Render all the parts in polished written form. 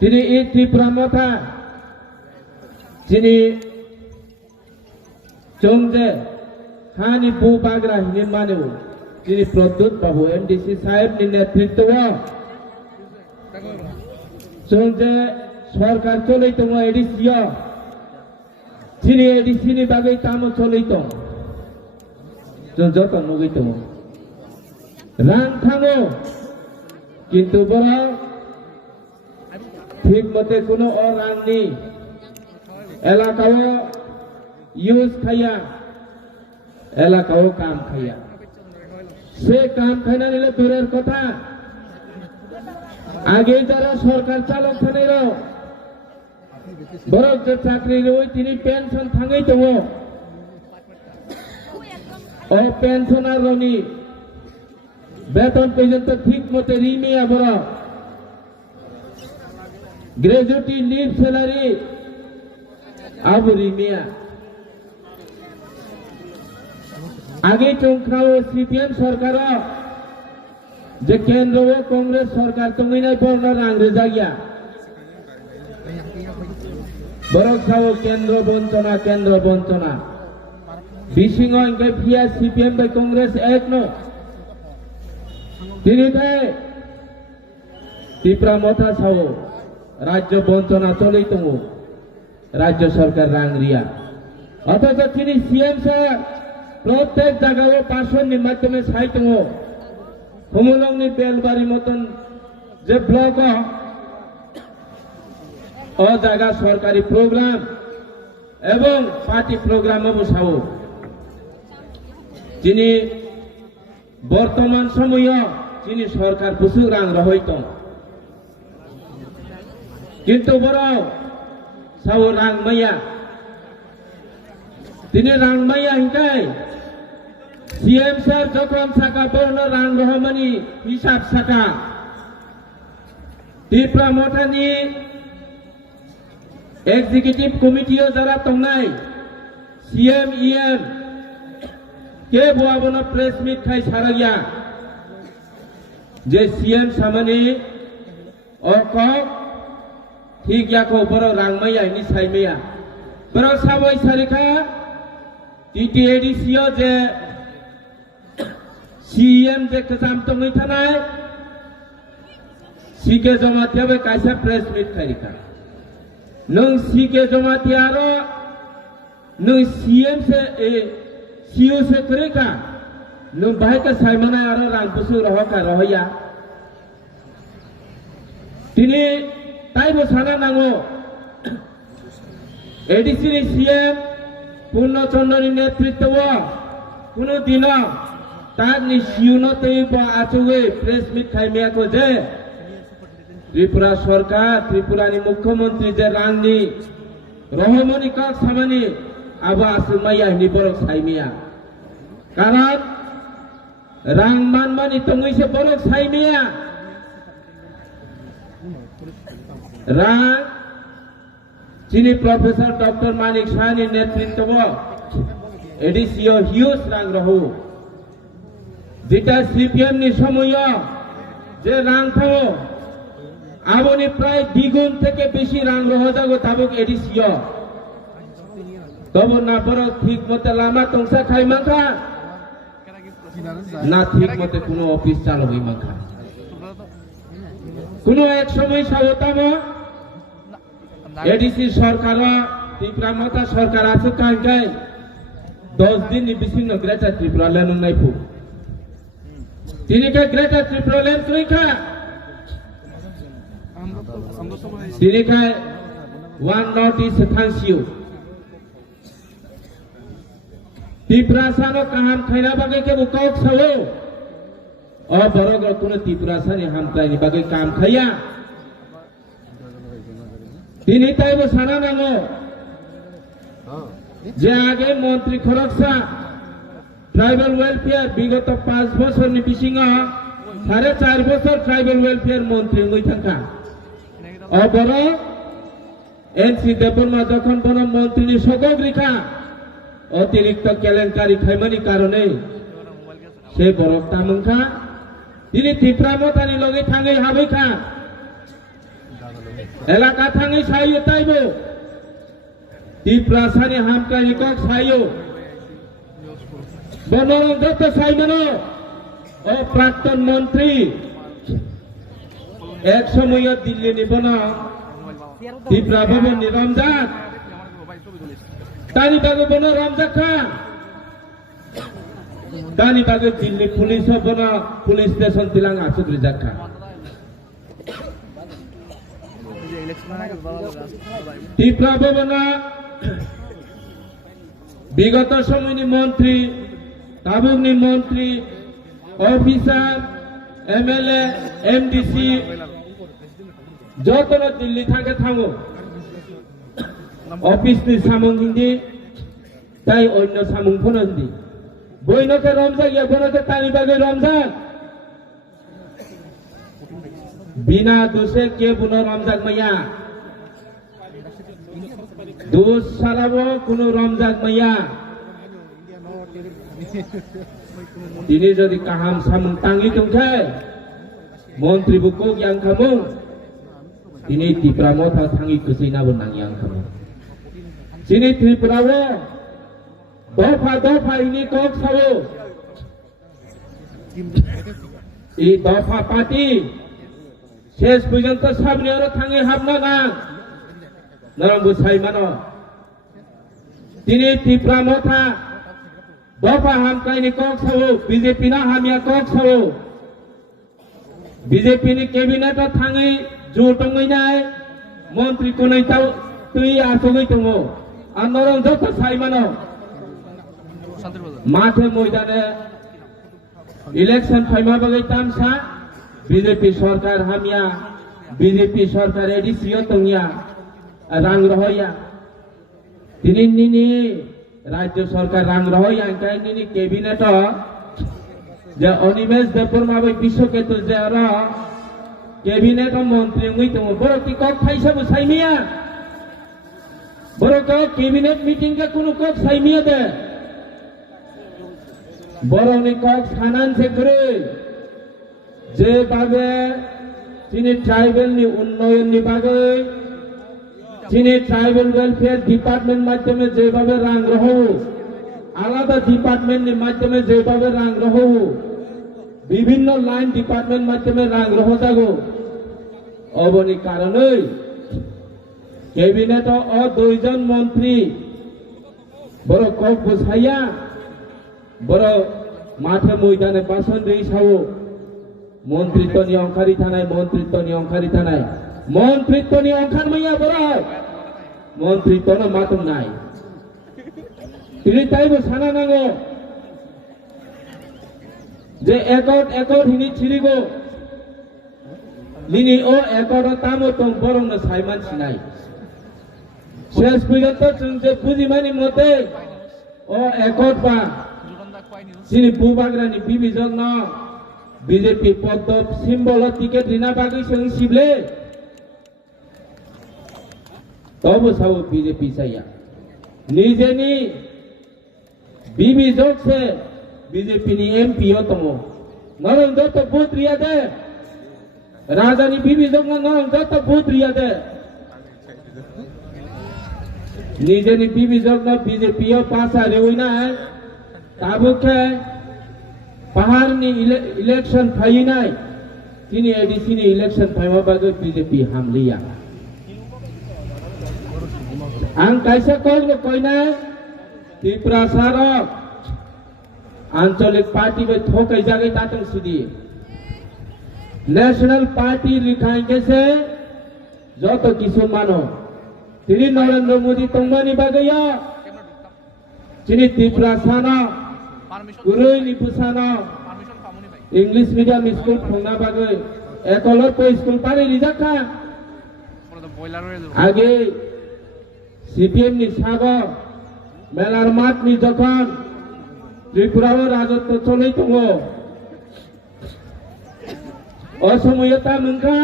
তিনি এই ত্রিপুরা মথা যিনি চংজে হানি বু বাগরা হিনে মানেও তিনি প্রদ্যুৎ বাবু এমডিসি সাহেবনি নেতৃত্ব চংজে সরকার চলিত এডিসিও যিনি এডিসিনি বাগৈ কামও চলিত যত নুগৈত রাং থাঙো কিন্তু বড় ঠিক মতে কোনো রাংনি এলাকাও ইউজ খাইয়া এলাকাও কাম খাইয়া সে কাম খাইনা নিলে দূরের কথা আগে যারা সরকার চালক থানের বড় যে চাকরি ওই তিনি পেনশন থাঙাই দङ ও পেনশনার রনি বেতন পর্যন্ত ঠিক মতে রিমিয়া বড় গ্রাজুয়েটি লিভ স্যালারি আবু রিমিয়া আগে চংখাও সিপিএম সরকার যে কেন্দ্র ও কংগ্রেস সরকার তংইনাই পড়না রাং রেজাগিয়া বরকসাও কেন্দ্র বঞ্চনা বিসিং ইনকে ফিয়া সিপিএম বাই কংগ্রেস এক ন তিনি ত্রিপুরা মথা সাও রাজ্য বঞ্চনা চলেই দङ রাজ্য সরকার রাং রিয়া অথচ তিনি সিএম স্যার প্রত্যেক জায়গায় পার্সননি মাধ্যমে সাই দङ হুমুলংনি বেলবাড়ি মতন যে ব্লক ও জায়গা সরকারি প্রোগ্রাম এবং পার্টি প্রোগ্রাম সাও যিনি বর্তমান সময় যিনি সরকার বুসুক রাং রহইত কিন্তু বড় সাও রাং মাইয়া তিনি রাং মাইয়া হিংকাই সিএম স্যার যখন সাকা বর্ণ রাং রহমানি হিসাব সাকা ত্রিপুরা মথানি এক্সিকিউটিভ কমিটিও যারা তংনাই সিএম ইএম কে বুয়াবনো প্রেস মিট খাই সারাগিয়া যে সিএম সামানি অক ঠিক ইয়াকো বড় রাংমাইয়া নি সাইমেয়া বড় সাবই সারিখা টিটিএডিসিও যে সিএম যে কাম তংই থানাय সিকে জমাতিয়াবে কাইসা প্রেস মিট খাইরিখা नों सीके जमातियारो नों सीएम से सीओ से करेगा नों बाहे का साइमना आरो रांगपुसु रहका रहया तिनी ताइबो साना नांगो एडीसी नि सीएम पूर्णचंद्रनि नेतृत्व कुनो दिन तार नि सीओ न तैबो आचुगे प्रेस मिट खाइमेयाको जे ত্রিপুরা সরকার ত্রিপুরানি মুখ্যমন্ত্রী যে রাংনি রহমনি কক সামানি আবা আসমাইয়া নি বরক সাইমিয়া কারণ রাং মানমানি তংইসে বরক সাইমিয়া রাং যিনি প্রফেসর ডক্টর মানিক সাহানি নেতৃত্ব এডিসিও হিউজ রাং রহু যেটা সিপিএম নি সময় যে রাং থাও আবনি প্রায় দ্বিগুণ থেকে বেশি রাং রহজাগো তাবক এডিসিও তব না বড় ঠিক মতে লামা তংসা খাই মাখা না ঠিক মতে কোনো অফিস চালুই মাখা কোনো এক সময় সাবতাম এডিসি সরকার ত্রিপুরা মতা সরকার আছে কাঙ্গাই 10 দিন বিসিং গ্রেটার ত্রিপুরা লেন নাইফু তিনি কে গ্রেটার ত্রিপুরা লেন তুইখা তিনি খায় ওয়ান নোটিস থাংসিউ ত্রিপুরা সানো কাহাম খাইনা বাগে কে বুকক সাও ও বড় কোনো ত্রিপুরা সানি হামতাইনি বাগে কাম খাইয়া তিনি তাইবো সানা নাঙ্গো যে আগে মন্ত্রী খরকসা ট্রাইবাল ওয়েলফেয়ার বিগত 5 বছর নি বিসিং 4.5 বছর ট্রাইবাল ওয়েলফেয়ার মন্ত্রী হই থাকা অবর এনসি দেববর্মা যখন বন মন্ত্রী সগক রেখা অতিরিক্ত কেলেঙ্কারি খাইমানি কারণে সে বড় তামুখা তিনি ত্রিপুরা মতানি লগে থাঙ্গै হাবैखा এলাকা থাঙি সাইও তাইব ত্রিপুরাসানি হামকানি কক সাইও বনরম যত সাইমানো ও প্রাক্তন মন্ত্রী এক সময় দিল্লি নিবন ত্রিপুরা ভবন নি রমজান তানি বাগে বন রমজান খান তানি বাগে দিল্লি পুলিশ বন পুলিশ স্টেশন তিলাং আসুক রিজাক খান ত্রিপুরা ভবন বিগত সময়নি মন্ত্রী তাবুকনি মন্ত্রী অফিসার এমএলএ এমডিসি যত দিল্লি থাকে থামো অফিস নি সামং হিন্দি তাই অন্য সামং ফোন হিন্দি বইনকে রমজান ইয়ে বনকে তানি বাগে রমজান বিনা দোষে কে বুনো রমজান মাইয়া দোষ সারাবো কোনো রমজান মাইয়া তিনি যদি কাহাম সামং তাঙ্গি তংখে মন্ত্রী বুকো yang kamu তিনি ত্রিপুরা মথা থাঙ্গি কুসি না বনাং yang kamu sini ত্রিপুরা দফা দফা ইনি কক সাবো এই দফা পার্টি শেষ পর্যন্ত সামনে আরো থাঙ্গি হাবনা না নরম বুঝাই মানো তিনি ত্রিপুরা মথা দফা হামকাইনি কক সাবো বিজেপি না হামিয়া কক সাবো বিজেপি ni cabinet থাঙ্গি জো টঙ্গই নাই মন্ত্রী কোনই তাও তুই আসগই তঙ্গো আর নরম যত সাইমানো মাঠে ময়দানে ইলেকশন ফাইমা বাগৈ তামসা বিজেপি সরকার হামিয়া বিজেপি সরকার এডিসিও তঙ্গিয়া রাং রহইয়া তিনি নিনি রাজ্য সরকার রাং রহইয়া কাই নিনি ক্যাবিনেট যে অনিমেষ দেববর্মা বাই বিশ্বকেতু যে আর ক্যাবিনেট মন্ত্রী ngui tong boro ki kok thaisa bu saimia boro ko cabinet meeting ke kuno kok saimia de boro ni kok sanan se করে যে ভাবে তিনি ট্রাইবেল নি উন্নয়ন নি বাগে তিনি ট্রাইবেল ওয়েলফেয়ার ডিপার্টমেন্ট মাধ্যমে যেভাবে রাং রহ আলাদা ডিপার্টমেন্ট নি মাধ্যমে যেভাবে রাং রহ বিভিন্ন লাইন ডিপার্টমেন্ট মাধ্যমে রাং রহ যাগো অবনি কারণে ক্যাবিনেট ও দুইজন মন্ত্রী বড় কক বুঝাইয়া বড় মাঠে ময়দানে বাসন দেই সাও মন্ত্রিত্ব নি অংখারি থানায় মন্ত্রিত্ব নি অংখারি থানায় মন্ত্রিত্ব নি অংখার মাইয়া বড় মন্ত্রিত্ব না মাতম নাই তিনি তাইবো সানা নাঙ্গো যে একট হিনি ছিড়িগো লিনি ও একট তামো তং বরং না সাইমান সিনাই শেষ পর্যন্ত যে বুঝিমানি মতে ও একট বা সিনি বুবাগ্রানি বিবিজন ন বিজেপি পদ্ম সিম্বল টিকেট রিনা বাগৈ সং সিবলে তবু সাও বিজেপি সাইয়া নিজেনি বিবিজক সে বিজেপি নি এমপি ও তমো নরম যত বুথ রিয়া দে রাজধানী বিবিজক না নরম যত বুথ রিয়া দে নিজেনি বিবিজক না বিজেপি ও পাসা রেউই না তাবুকে পাহাড় নি ইলেকশন ফাই নাই তিনি এডিসি নি ইলেকশন ফাইমা বাগে বিজেপি হামলিয়া আং কাইসা কইলো কইনা ত্রিপুরা সারক আঞ্চলিক পার্টি में थोकै जागे तातंग सिदी ন্যাশনাল পার্টি লিখাইকে সে যত কিছু মানো তিনি নরেন্দ্র মোদী তংমানি বাগৈয়া তিনি ত্রিপুরা সানা গুরুই নিপুসানা इंग्लिश मीडियम स्कूल फंगना बागै एकलर को स्कूल पारे रिजाखा आगे सीपीएम नि सागो मेलार मात नि जखन ত্রিপুরাও রাজত্ব চলেই দङ অসময়তা মুখা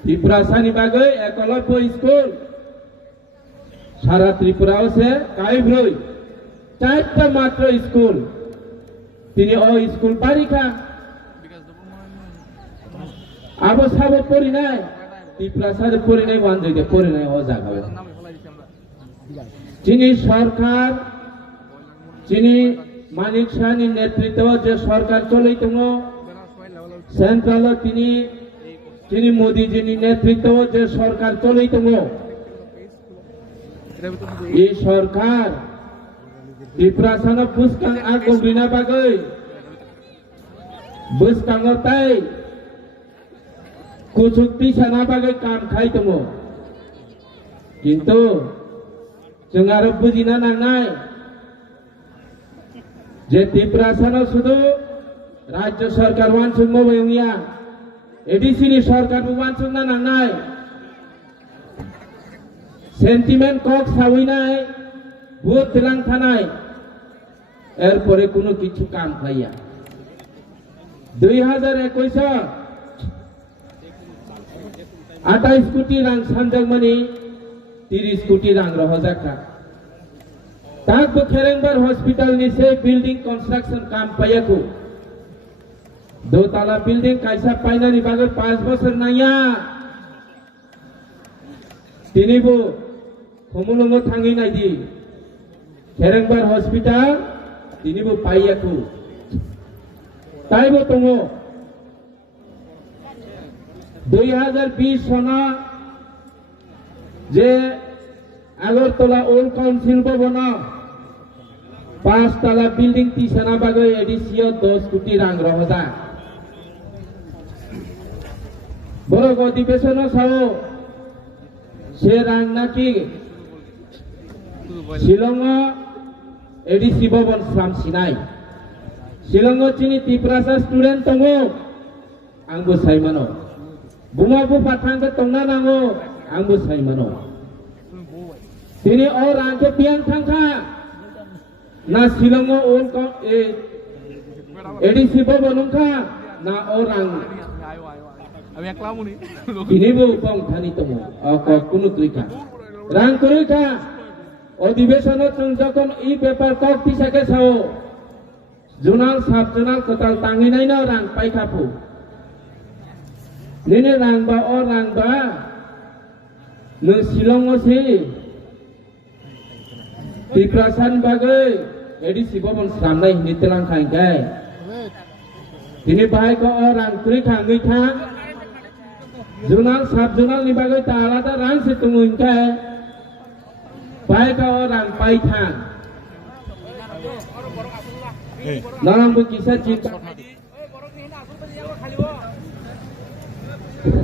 ত্রিপুরা সানি বাগৈ একলব্য স্কুল সারা ত্রিপুরাও সে কাইব্রই চারটা মাত্র স্কুল তিনি ও স্কুল পারিখা আবো সাবো পড়ি নাই টিপ্রাসাদ পরিণয় বান্ধবীকে পরিণয় ও জাগাবে যিনি সরকার যিনি মানিক শাহনি নেতৃত্ব যে সরকার চলিত সেন্ট্রাল যিনি মোদীজিনি নেতৃত্ব যে সরকার চলিত এই সরকার টিপ্রাসাদ বুসকাং আগবিনা বাগৈ বুসকাং তাই কুচুক্তি সানা বাগৈ কাম খাই দङ কিন্তু जों आरो बुजिना नांनाय जे टिप्रासानाव शुधु राज्य सरकार वानसुं मबेंगिया एडिसिनि सरकार वानसुंना नांनाय सेंटिमेंट कक सावैनाय भूत दिलां थानाय एरपरे कोनो किछु काम खाया 2021 28 कोटी रां सानजांमानि 30 कोटी रां रहजाखा ताक खेरेंबार हॉस्पिटल से बिल्डिंग कंस्ट्रक्शन काम पायाखौ 2 ताला बिल्डिंग कैसा पाइनानि बागै 5 बोसोर नाया दिनैबो खमुलुंगो थांहैनायदि खेरेंबार हॉस्पिटल दिनैबो पायाखौ ताइबो दङ 2020 सना जे আগরতলা ওল্ড কাউন্সিল ভবন 5 তালা বিল্ডিং তিসানা বাগৈ এডিসিও 10 কোটি রাং রহজা বড় অধিবেশন সাও সে রাং নাকি শিলং এডিসি ভবন সামসিনাই শিলং চিনি টিপ্রাসা স্টুডেন্ট দङ आंबो साइमानो बुमाबो पाथांखौ दंना नांगौ आंबो साइमानो दिनै और आंखे बियां थांखा ना शिलंग एडिसि भवनखा ना और आं दिनैबो बंथानि दङ কোনো তুইখা रां করিখা অধিবেশন जों যখন এই পেপার কক পিছাকে সাও জোনাল সাব জোনাল কোতাল তাঙিनाय ना रां पाइखाफु नेने रांबा और रांबा नो शिलंग से टिप्रासान बागै एडिसि भवन सामनाय हिनितलां खांगाय दिनै बाहायखौ और रां तुरि थाङै थां जुनाल साब जुनाल नि बागै ता आलादा रां से तुङैखाय बाहायखौ और रां पाइ थां नारांबो किसा चिका